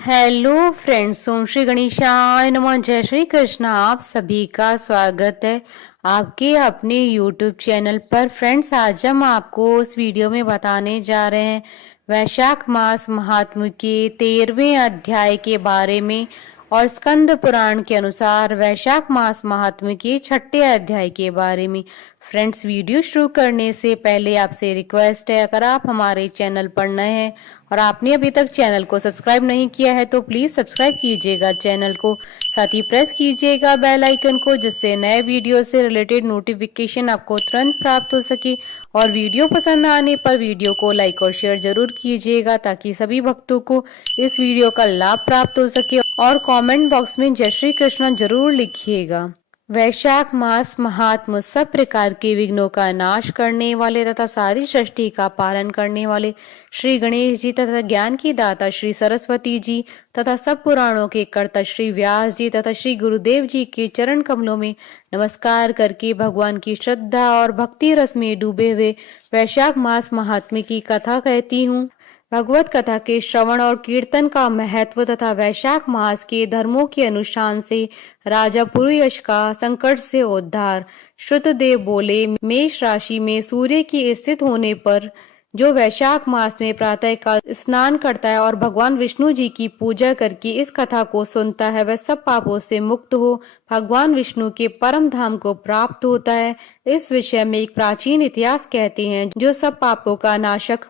Hello friends, ओम श्री गणेशाय नमः। जय श्री कृष्ण। आप सभी का स्वागत है आपके अपने यूट्यूब चैनल पर। फ्रेंड्स, आज हम आपको इस वीडियो में बताने जा रहे हैं वैशाख मास महात्म्य के 13वें अध्याय के बारे में और स्कंद पुराण के अनुसार वैशाख मास महात्म्य के 6ठे अध्याय के बारे में। फ्रेंड्स, वीडियो शुरू करने से पहले आपसे रिक्वेस्ट है, अगर आप हमारे चैनल पर नए हैं और आपने अभी तक चैनल को सब्सक्राइब नहीं किया है तो प्लीज सब्सक्राइब कीजिएगा चैनल को, साथ ही प्रेस कीजिएगा बेल आइकन को, जिससे नए वीडियो से रिलेटेड नोटिफिकेशन आपको तुरंत प्राप्त हो सके। और वीडियो पसंद आने पर वीडियो को लाइक और शेयर जरूर कीजिएगा ताकि सभी भक्तों को इस वीडियो का लाभ प्राप्त हो सके। और कमेंट बॉक्स में जय श्री कृष्ण जरूर लिखिएगा। वैशाख मास महात्म सब प्रकार के विघ्नों का नाश करने वाले तथा सारी सृष्टि का पालन करने वाले श्री गणेश जी तथा ज्ञान की दाता श्री सरस्वती जी तथा सब पुराणों के कर्ता श्री व्यास जी तथा श्री गुरुदेव जी के चरण कमलों में नमस्कार करके भगवान की श्रद्धा और भक्ति रस में डूबे हुए वैशाख मास महात्म्य की कथा कहती हूँ। भगवत कथा के श्रवण और कीर्तन का महत्व तथा वैशाख मास के धर्मों के अनुष्ठान से राजा पुरुयश का संकट से उद्धार। श्रुतदेव बोले, मेष राशि में सूर्य की स्थित होने पर जो वैशाख मास में प्रातः काल स्नान करता है और भगवान विष्णु जी की पूजा करके इस कथा को सुनता है, वह सब पापों से मुक्त हो भगवान विष्णु के परम धाम को प्राप्त होता है। इस विषय में एक प्राचीन इतिहास कहते हैं, जो सब पापों का नाशक,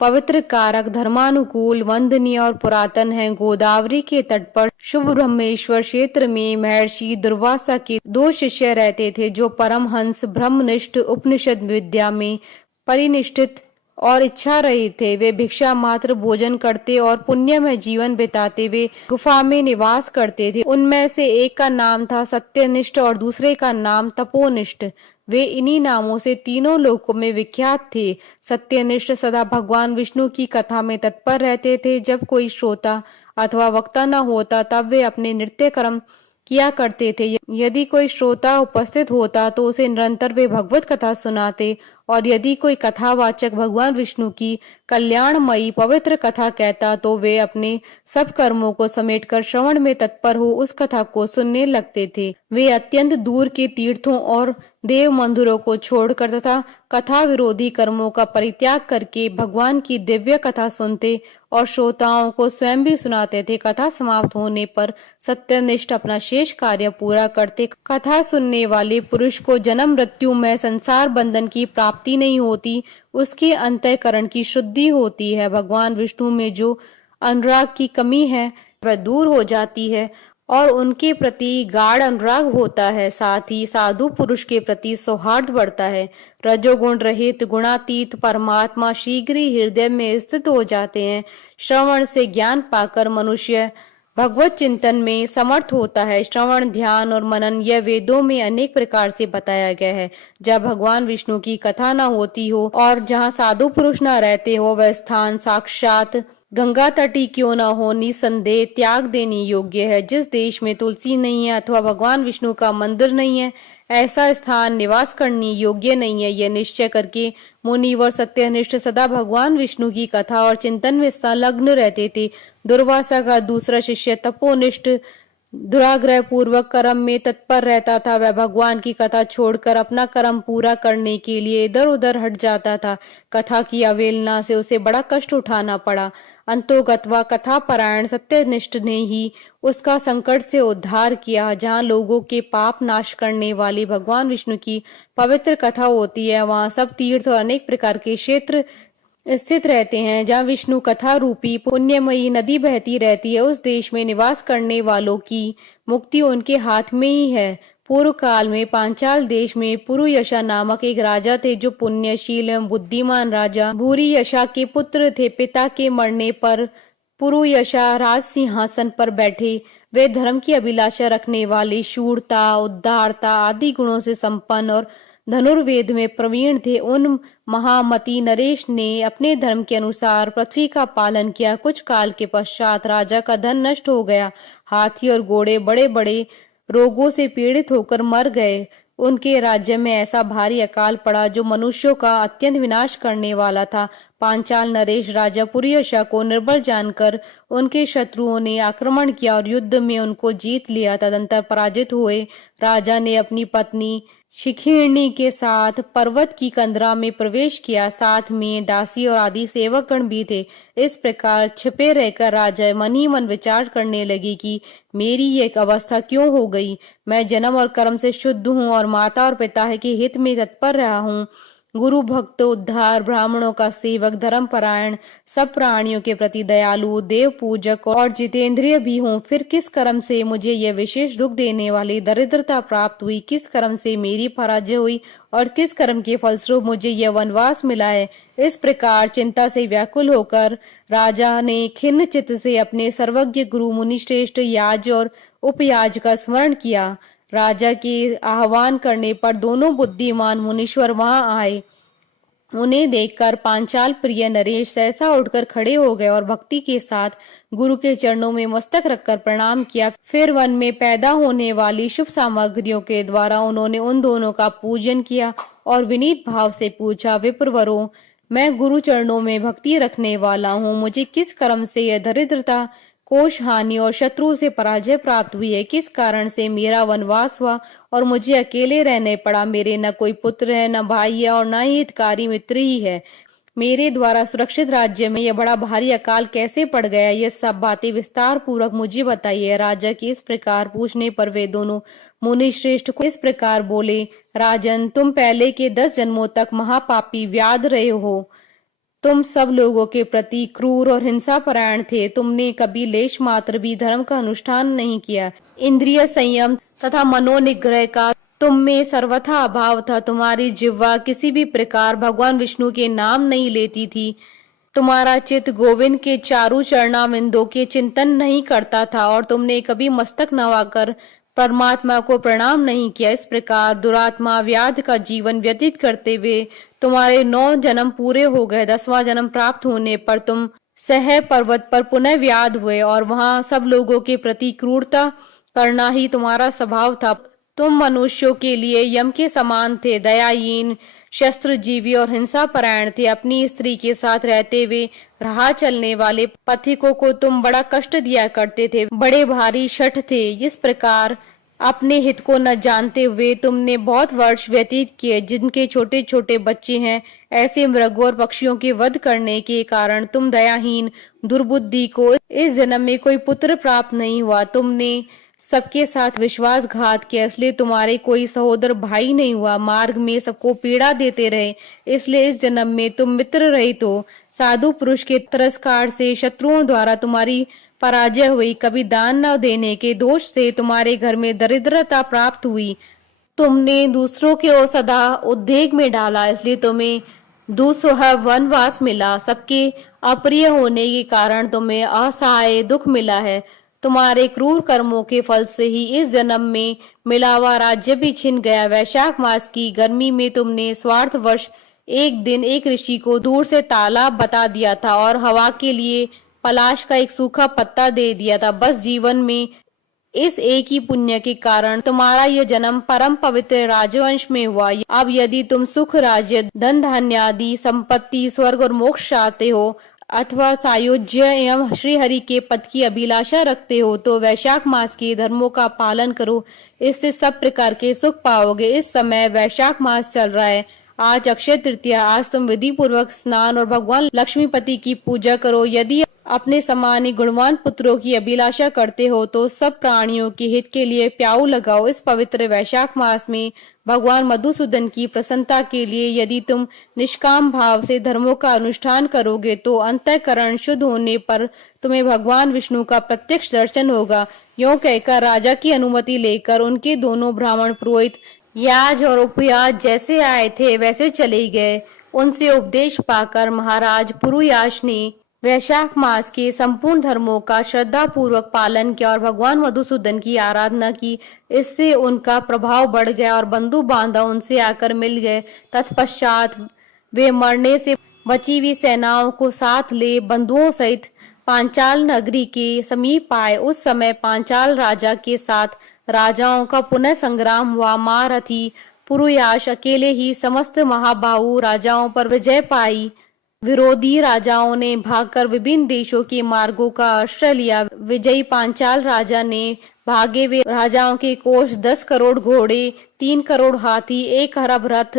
पवित्र, कारक, धर्मानुकूल, वंदनीय और पुरातन है। गोदावरी के तट पर शुभ ब्रह्मेश्वर क्षेत्र में महर्षि दुर्वासा के 2 शिष्य रहते थे, जो परमहंस ब्रह्मनिष्ठ उपनिषद विद्या में परिनिष्ठित और इच्छा रहित थे। वे भिक्षा मात्र भोजन करते और पुण्यमय जीवन बिताते हुए गुफा में निवास करते थे। उनमें से एक का नाम था सत्यनिष्ठ और दूसरे का नाम तपोनिष्ठ। वे इन्हीं नामों से तीनों लोकों में विख्यात थे। सत्यनिष्ठ सदा भगवान विष्णु की कथा में तत्पर रहते थे। जब कोई श्रोता अथवा वक्ता न होता तब वे अपने नृत्य कर्म किया करते थे। यदि कोई श्रोता उपस्थित होता तो उसे निरंतर वे भगवत कथा सुनाते, और यदि कोई कथावाचक भगवान विष्णु की कल्याणमयी पवित्र कथा कहता तो वे अपने सब कर्मों को समेटकर श्रवण में तत्पर हो उस कथा को सुनने लगते थे। वे अत्यंत दूर के तीर्थों और देव मंदिरों को छोड़कर तथा कथा विरोधी कर्मों का परित्याग करके भगवान की दिव्य कथा सुनते और श्रोताओं को स्वयं भी सुनाते थे। कथा समाप्त होने पर सत्यनिष्ठ अपना शेष कार्य पूरा करते। कथा सुनने वाले पुरुष को जन्म मृत्यु में संसार बंधन की प्राप्ति नहीं होती, उसके अंतःकरण की शुद्धि होती है। भगवान विष्णु में जो अनुराग की कमी है वह दूर हो जाती है और उनके प्रति गाढ़ अनुराग होता है। साथ ही साधु पुरुष के प्रति सौहार्द बढ़ता है। रजोगुण रहित गुणातीत परमात्मा शीघ्र ही हृदय में स्थित हो जाते हैं। श्रवण से ज्ञान पाकर मनुष्य भगवत चिंतन में समर्थ होता है। श्रवण, ध्यान और मनन यह वेदों में अनेक प्रकार से बताया गया है। जब भगवान विष्णु की कथा न होती हो और जहाँ साधु पुरुष न रहते हो, वह स्थान साक्षात गंगा तटी क्यों न हो, निसंदेह त्याग देने योग्य है। जिस देश में तुलसी नहीं है अथवा भगवान विष्णु का मंदिर नहीं है, ऐसा स्थान निवास करने योग्य नहीं है। यह निश्चय करके मुनिवर सत्यनिष्ठ सदा भगवान विष्णु की कथा और चिंतन में संलग्न रहते थे। दुर्वासा का दूसरा शिष्य तपोनिष्ठ दुराग्रह पूर्वक कर्म में तत्पर रहता था। वह भगवान की कथा छोड़कर अपना कर्म पूरा करने के लिए इधर उधर हट जाता था। कथा की अवहेलना से उसे बड़ा कष्ट उठाना पड़ा। अंतोगत्वा कथा परायण सत्यनिष्ठ ने ही उसका संकट से उद्धार किया। जहाँ लोगों के पाप नाश करने वाली भगवान विष्णु की पवित्र कथा होती है, वहाँ सब तीर्थ और अनेक प्रकार के क्षेत्र स्थित रहते हैं। जहाँ विष्णु कथा रूपी पुण्यमयी नदी बहती रहती है, उस देश में निवास करने वालों की मुक्ति उनके हाथ में ही है। पूर्व काल में पांचाल देश में पुरुयशा नामक एक राजा थे, जो पुण्यशील एवं बुद्धिमान राजा भूरियशा के पुत्र थे। पिता के मरने पर पुरुयशा राज सिंहासन पर बैठे। वे धर्म की अभिलाषा रखने वाले, शूरता, उदारता आदि गुणों से संपन्न और धनुर्वेद में प्रवीण थे। उन महामती नरेश ने अपने धर्म के अनुसार पृथ्वी का पालन किया। कुछ काल के पश्चात राजा का धन नष्ट हो गया। हाथी और घोड़े बड़े बड़े रोगों से पीड़ित होकर मर गए। उनके राज्य में ऐसा भारी अकाल पड़ा जो मनुष्यों का अत्यंत विनाश करने वाला था। पांचाल नरेश राजा पुरुयशा को निर्बल जानकर उनके शत्रुओं ने आक्रमण किया और युद्ध में उनको जीत लिया। तदंतर पराजित हुए राजा ने अपनी पत्नी शिखिरनी के साथ पर्वत की कंदरा में प्रवेश किया। साथ में दासी और आदि सेवकगण भी थे। इस प्रकार छिपे रहकर राजा मन ही मन विचार करने लगी कि मेरी ये अवस्था क्यों हो गई। मैं जन्म और कर्म से शुद्ध हूँ और माता और पिता के हित में तत्पर रहा हूँ। गुरु भक्त उद्धार, ब्राह्मणों का सेवक, धर्मपरायण, सब प्राणियों के प्रति दयालु, देव पूजक और जितेंद्रिय भी हूँ। फिर किस कर्म से मुझे यह विशेष दुख देने वाली दरिद्रता प्राप्त हुई? किस कर्म से मेरी पराजय हुई और किस कर्म के फलस्वरूप मुझे यह वनवास मिला है? इस प्रकार चिंता से व्याकुल होकर राजा ने खिन्न चित्त से अपने सर्वज्ञ गुरु मुनि श्रेष्ठ याज और उपयाज का स्मरण किया। राजा के आह्वान करने पर दोनों बुद्धिमान मुनीश्वर वहां आए। उन्हें देखकर पांचाल प्रिय नरेश सहसा उठकर खड़े हो गए और भक्ति के साथ गुरु के चरणों में मस्तक रखकर प्रणाम किया। फिर वन में पैदा होने वाली शुभ सामग्रियों के द्वारा उन्होंने उन दोनों का पूजन किया और विनीत भाव से पूछा, विप्रवरों, मैं गुरु चरणों में भक्ति रखने वाला हूँ। मुझे किस कर्म से यह दरिद्रता, कोष हानि और शत्रु से पराजय प्राप्त हुई है? किस कारण से मेरा वनवास हुआ और मुझे अकेले रहने पड़ा? मेरे न कोई पुत्र है, न भाई है और न ही हितकारी मित्र ही है। मेरे द्वारा सुरक्षित राज्य में यह बड़ा भारी अकाल कैसे पड़ गया? ये सब बातें विस्तार पूर्वक मुझे बताइए। राजा की इस प्रकार पूछने पर वे दोनों मुनि श्रेष्ठ को इस प्रकार बोले, राजन, तुम पहले के 10 जन्मों तक महापापी व्याध रहे हो। तुम सब लोगों के प्रति क्रूर और हिंसा परायण थे। तुमने कभी लेश मात्र भी धर्म का अनुष्ठान नहीं किया। इंद्रिय संयम तथा मनोनिग्रह का तुम में सर्वथा अभाव था। तुम्हारी जिह्वा किसी भी प्रकार भगवान विष्णु के नाम नहीं लेती थी। तुम्हारा चित्त गोविंद के चारु चरणाविंदों के चिंतन नहीं करता था और तुमने कभी मस्तक नवाकर परमात्मा को प्रणाम नहीं किया। इस प्रकार दुरात्मा व्याध का जीवन व्यतीत करते हुए तुम्हारे 9 जन्म पूरे हो गए। 10वां जन्म प्राप्त होने पर तुम सह पर्वत पर पुनः व्याध हुए और वहां सब लोगों के प्रति क्रूरता करना ही तुम्हारा स्वभाव था। तुम मनुष्यों के लिए यम के समान थे, दयाहीन, शस्त्र जीवी और हिंसा परायण थे। अपनी स्त्री के साथ रहते हुए राह चलने वाले पथिकों को तुम बड़ा कष्ट दिया करते थे, बड़े भारी शठ थे। इस प्रकार अपने हित को न जानते हुए तुमने बहुत वर्ष व्यतीत किए। जिनके छोटे छोटे बच्चे हैं, ऐसे मृगों और पक्षियों के वध करने के कारण तुम दयाहीन दुर्बुद्धि को इस जन्म में कोई पुत्र प्राप्त नहीं हुआ। तुमने सबके साथ विश्वासघात किया, इसलिए तुम्हारे कोई सहोदर भाई नहीं हुआ। मार्ग में सबको पीड़ा देते रहे, इसलिए इस जन्म में तुम मित्र रहित हो। साधु पुरुष के तिरस्कार से शत्रुओं द्वारा तुम्हारी पराजय हुई। कभी दान न देने के दोष से तुम्हारे घर में दरिद्रता प्राप्त हुई। तुमने दूसरों के ओर सदा उद्वेग में डाला, इसलिए तुम्हें दुस्सह वनवास मिला। सबके अप्रिय होने के कारण तुम्हें असहाय दुख मिला है। तुम्हारे क्रूर कर्मों के फल से ही इस जन्म में मिला हुआ राज्य भी छिन गया। वैशाख मास की गर्मी में तुमने स्वार्थवश एक दिन एक ऋषि को दूर से तालाब बता दिया था और हवा के लिए पलाश का एक सूखा पत्ता दे दिया था। बस जीवन में इस एक ही पुण्य के कारण तुम्हारा यह जन्म परम पवित्र राजवंश में हुआ। अब यदि तुम सुख, राज्य, धन धान्य आदि संपत्ति, स्वर्ग और मोक्ष चाहते हो अथवा सायुज्य एवं श्री हरि के पद की अभिलाषा रखते हो तो वैशाख मास के धर्मों का पालन करो। इससे सब प्रकार के सुख पाओगे। इस समय वैशाख मास चल रहा है। आज अक्षय तृतीया। आज तुम विधि पूर्वक स्नान और भगवान लक्ष्मीपति की पूजा करो। यदि अपने समान ही गुणवान पुत्रों की अभिलाषा करते हो तो सब प्राणियों के हित के लिए प्याऊ लगाओ। इस पवित्र वैशाख मास में भगवान मधुसूदन की प्रसन्नता के लिए यदि तुम निष्काम भाव से धर्मों का अनुष्ठान करोगे तो अंतःकरण शुद्ध होने पर तुम्हें भगवान विष्णु का प्रत्यक्ष दर्शन होगा। यूं कहकर राजा की अनुमति लेकर उनके दोनों ब्राह्मण पुरोहित याज और उपयाज जैसे आए थे वैसे चले गए। उनसे उपदेश पाकर महाराज पुरुयाश ने वैशाख मास के संपूर्ण धर्मों का श्रद्धा पूर्वक पालन किया और भगवान मधुसूदन की आराधना की। इससे उनका प्रभाव बढ़ गया और बंधु बांधव उनसे आकर मिल गए। तत्पश्चात वे मरने से बची हुई सेनाओं को साथ ले बंधुओं सहित पांचाल नगरी के समीप आए। उस समय पांचाल राजा के साथ राजाओं का पुनः संग्राम हुआ। महारथी पुरुयाश अकेले ही समस्त महाबाहु राजाओं पर विजय पाई। विरोधी राजाओं ने भागकर विभिन्न देशों के मार्गों का आश्रय लिया। विजयी पांचाल राजा ने भागे हुए राजाओं के कोष 10 करोड़ घोड़े, 3 करोड़ हाथी, 1 अरब रथ,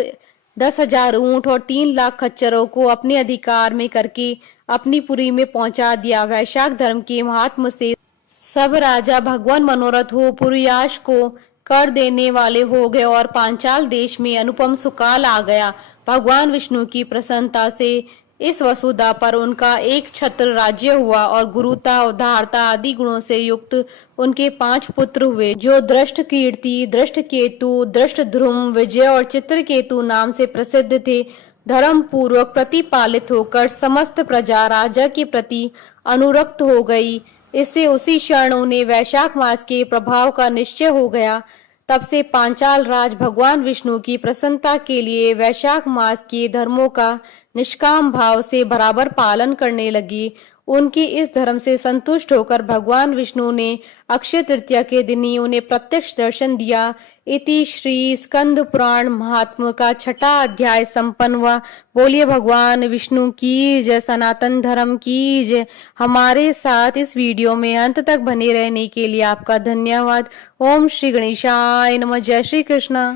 10,000 ऊंट और 3 लाख खच्चरों को अपने अधिकार में करके अपनी पुरी में पहुंचा दिया। वैशाख धर्म के महात्म से सब राजा भगवान मनोरथ हो पुरुयाश को कर देने वाले हो गए और पांचाल देश में अनुपम सुकाल आ गया। भगवान विष्णु की प्रसन्नता से इस वसुधा पर उनका एक छत्र राज्य हुआ और गुरुता, उदारता आदि गुणों से युक्त उनके 5 पुत्र हुए, जो दृष्ट कीर्ति, दृष्ट केतु, दृष्ट ध्रुम, विजय और चित्रकेतु नाम से प्रसिद्ध थे। धर्म पूर्वक प्रतिपालित होकर समस्त प्रजा राजा के प्रति अनुरक्त हो गई। इससे उसी क्षण उन्हें वैशाख मास के प्रभाव का निश्चय हो गया। तब से पांचाल राज भगवान विष्णु की प्रसन्नता के लिए वैशाख मास के धर्मों का निष्काम भाव से बराबर पालन करने लगी। उनके इस धर्म से संतुष्ट होकर भगवान विष्णु ने अक्षय तृतीया के दिन ही उन्हें प्रत्यक्ष दर्शन दिया। इति श्री स्कंद पुराण महात्म्य का 6ठा अध्याय संपन्न हुआ। बोलिए भगवान विष्णु की जय, सनातन धर्म की जय। हमारे साथ इस वीडियो में अंत तक बने रहने के लिए आपका धन्यवाद। ओम श्री गणेशाय नमः। जय श्री कृष्ण।